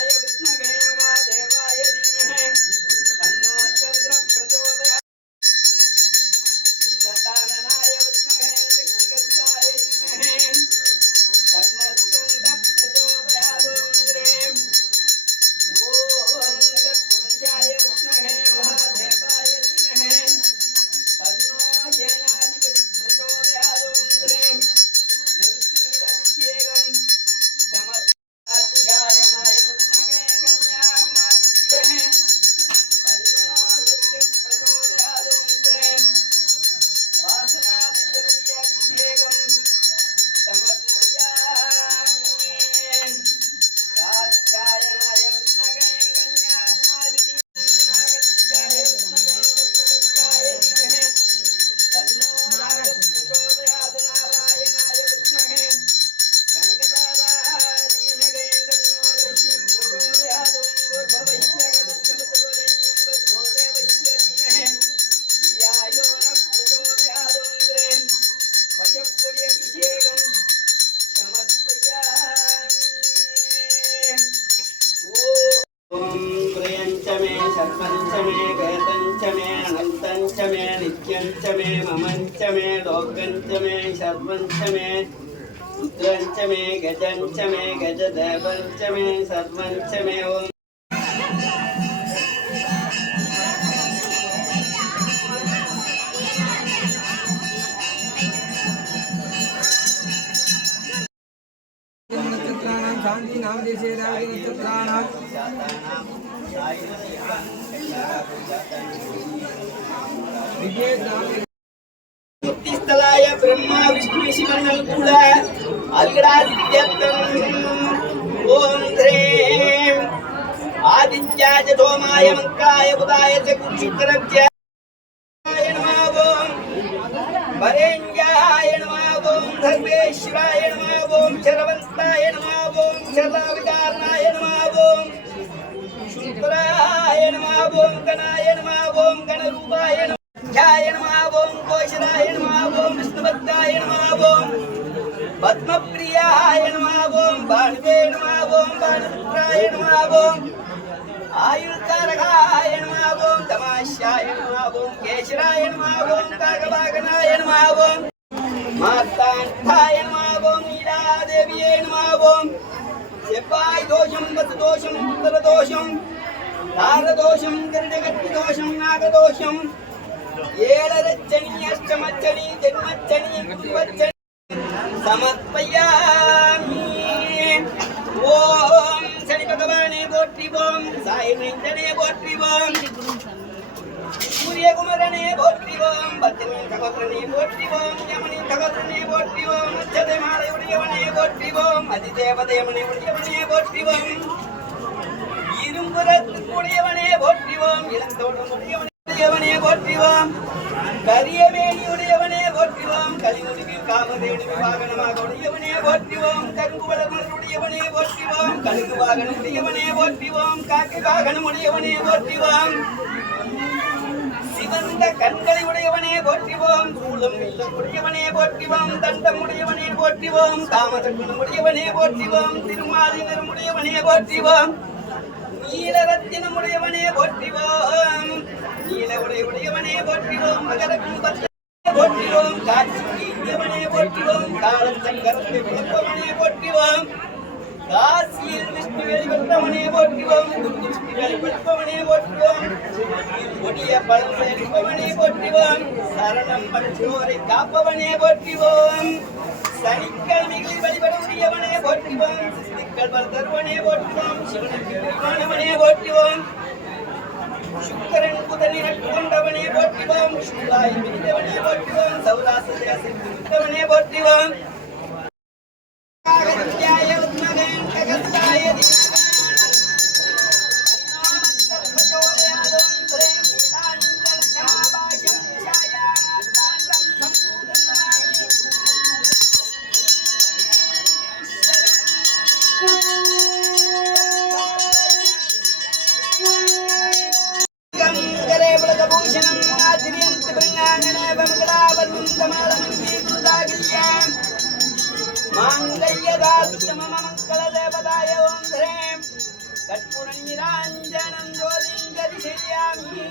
ganhamos, nós ganhamos. च मे ममञ्च मे लोकञ्च मे सर्वञ्च मे पुत्रञ्च मे गजञ्च मे गजदेवञ्च मे सर्वञ्च मे ओम्। शान्तिनां देशे ముక్తిస్థలాయ బ్రహ్మ విష్ణు శివన్నలు కూడా అల్గడాదిత్యం ఓం హ్రీం ఆదిత్యాయ ధోమాయ మంకాయ బుధాయ చకుశుక్రవ్య వరేణ్యాయ నమావోం ధర్మేశ్వరాయ నమావోం చరవంతాయ నమావోం చరవికారణాయ నమావోం శుక్రాయ నమావోం గణాయ నమావోం గణరూపాయ సంధ్యాయ నమ ఓం కోశరాయ నమ ఓం విష్ణుభక్తాయ నమ ఓం పద్మప్రియాయ నమ ఓం బాణవే నమ ఓం బాణపుత్రాయ నమ ఓం ఆయుర్కారకాయ నమ ఓం తమాశాయ నమ ఓం కేశరాయ నమ ఓం కాగభాగనాయ నమ ఓం మాతాంఠాయ నమ ఓం ఈడాదేవియే నమ நாகதோஷம் ஏழரச்சனி அஷ்டமச்சனி ஜென்மச்சனி கும்பச்சனி சமர்ப்பயாமி. ஓம் சனி பகவானே போற்றிவோம் சாய் மைந்தனே போற்றிவோம். சூரியகுமரனே போற்றிவோம் பத்தினி சகோதரனே போற்றிவோம் யமனின் சகோதரனே போற்றிவோம் அச்சதை மாலை உடையவனே போற்றிவோம் அதிதேவதேவனே உடையவனே போற்றிவோம். இரும்புறத்துக்குடையவனே போற்றிவோம் இளந்தோடும் உடையவனே உடையவனே போற்றுவோம். கரியவேணி உடையவனே போற்றிவோம். கலிமுடிவி காமதேனி வாகனமாக உடையவனே போற்றுவோம். கரும்பு போற்றுவோம். கழுகு வாகனம் உடையவனே போற்றிவோம். காக்கை வாகனம் உடையவனே போற்றிவோம். சிவந்த கண்களை உடையவனே போற்றுவோம். சூலம் உடையவனே போற்றுவோம். தண்டம் உடையவனே போற்றுவோம். தாமதகுணம் உடையவனே போற்றுவோம். திருமாலினரும் உடையவனே போற்றுவோம். நீலரத்தினம் உடையவனே போற்றுவோம். உடையவனே போற்றிவோம் மகர கும்பத்தை போற்றிவோம் காட்சி உடையவனே போற்றிவோம் காலச்சங்கரத்தை விளப்பவனே போற்றிவோம் காசியில் விஷ்ணு வெளிப்பட்டவனே போற்றுவோம் குரு விஷ்ணு வெளிப்பட்டவனே போற்றுவோம் கொடிய பழம் எடுப்பவனே போற்றுவோம் சரணம் பற்றோரை காப்பவனே போற்றுவோம் சனிக்கிழமைகளில் வழிபடக்கூடியவனே போற்றுவோம் சிஸ்திக்கள் தருவனே போற்றுவோம் சிவனுக்கு சுக்கரன் புதனை நட்டு கொண்டவனே போற்றுவோம் சூதாய் மிதித்தவனே போற்றுவோம் சௌராசத்தை போற்றுவோம் மாங்கல்யதாத்தமமங்கலதேவதாய ஓம் ஹ்ரேம் கற்பூரணிராஞ்சனம் ஜோதிம் கரிசயாமி